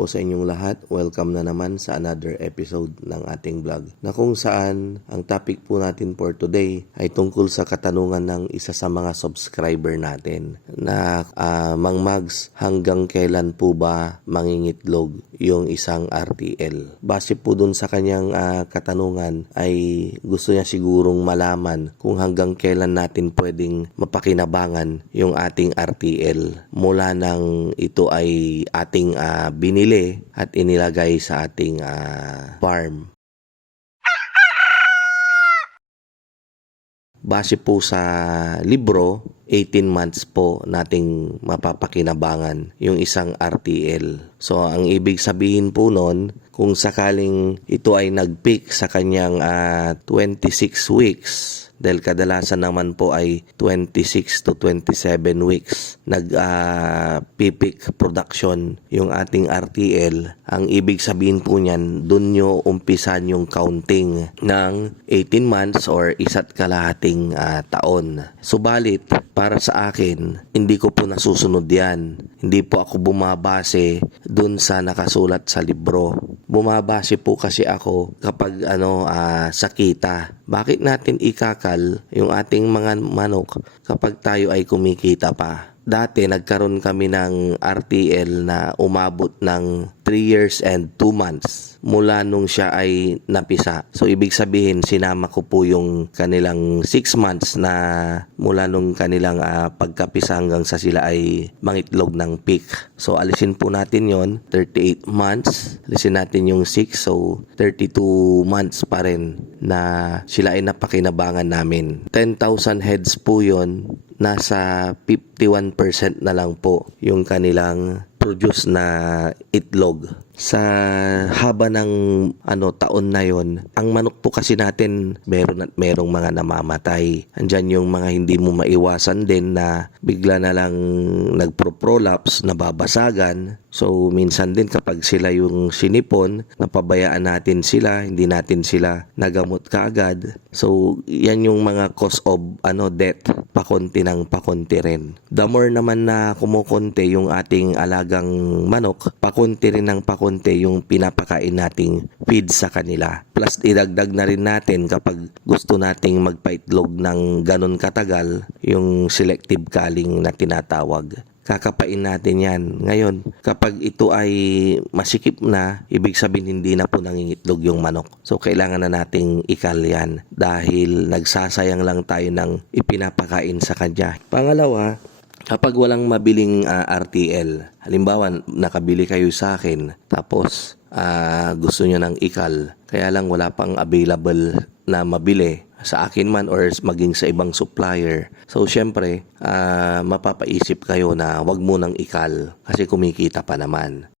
po sa inyong lahat. Welcome na naman sa another episode ng ating vlog na kung saan ang topic po natin for today ay tungkol sa katanungan ng isa sa mga subscriber natin na Mang Mags, hanggang kailan po ba mangingitlog yung isang RTL? Base po dun sa kanyang katanungan ay gusto niya sigurong malaman kung hanggang kailan natin pwedeng mapakinabangan yung ating RTL mula nang ito ay ating binili at inilagay sa ating farm. Base po sa libro, 18 months po nating mapapakinabangan yung isang RTL. So, ang ibig sabihin po nun, kung sakaling ito ay nag-peak sa kanyang 26 weeks, dahil kadalasan naman po ay 26 to 27 weeks nag-peak production yung ating RTL. Ang ibig sabihin po niyan, dun nyo umpisan yung counting ng 18 months or isa't kalahating taon. Subalit, para sa akin, hindi ko po nasusunod yan. Hindi po ako bumabase dun sa nakasulat sa libro. Bumabase po kasi ako kapag sa kita. Bakit natin ikakal yung ating mga manok kapag tayo ay kumikita pa? Dati nagkaroon kami ng RTL na umabot ng 3 years and 2 months mula nung siya ay napisa. So ibig sabihin sinama ko po yung kanilang 6 months na mula nung kanilang pagkapisa hanggang sa sila ay mangitlog ng peak. So alisin po natin yon 38 months. Alisin natin yung 6, so 32 months pa rin na sila ay napakinabangan namin. 10,000 heads po yon, nasa 51% na lang po yung kanilang produce na itlog. Sa haba ng taon na yon, ang manok po kasi natin meron at merong mga namamatay. Andyan yung mga hindi mo maiwasan din na bigla na lang nagpro-prolapse, nababasagan. So minsan din kapag sila yung sinipon, napabayaan natin sila, hindi natin sila nagamot kaagad. So yan yung mga cause of death, pakonti ng pakonti rin. The more naman na kumukonti yung ating alagang manok, pakonti rin ng pakonti yung pinapakain nating feed sa kanila. Plus idagdag na rin natin kapag gusto nating magpaitlog ng ganun katagal, yung selective culling na tinatawag. Kakapain natin yan. Ngayon, kapag ito ay masikip na, ibig sabihin hindi na po nangingitlog yung manok. So, kailangan na nating ikal yan dahil nagsasayang lang tayo ng ipinapakain sa kanya. Pangalawa, kapag walang mabiling RTL, halimbawa nakabili kayo sa akin, tapos gusto nyo ng ikal, kaya lang wala pang available na mabili sa akin man or maging sa ibang supplier. So, syempre, mapapaisip kayo na wag mo nang ikal kasi kumikita pa naman.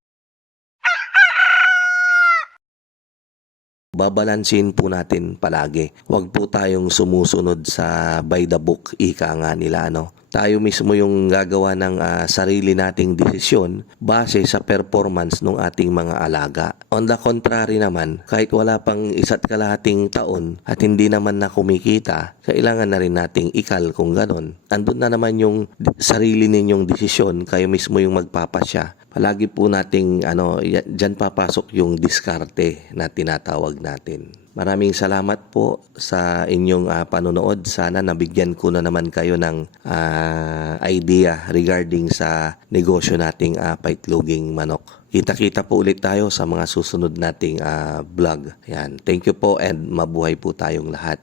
Babalansin po natin palagi. Huwag po tayong sumusunod sa by the book, ika nga nila, Tayo mismo yung gagawa ng sarili nating desisyon base sa performance ng ating mga alaga. On the contrary naman, kahit wala pang isa't kalahating taon at hindi naman na kumikita, kailangan na rin nating ikal kung ganon. Andun na naman yung sarili ninyong desisyon, kayo mismo yung magpapasya. Palagi po nating dyan papasok yung diskarte na tinatawag natin. Maraming salamat po sa inyong panonood. Sana nabigyan ko na naman kayo ng idea regarding sa negosyo nating paitloging manok. Kita-kita po ulit tayo sa mga susunod nating vlog. Yan. Thank you po and mabuhay po tayong lahat.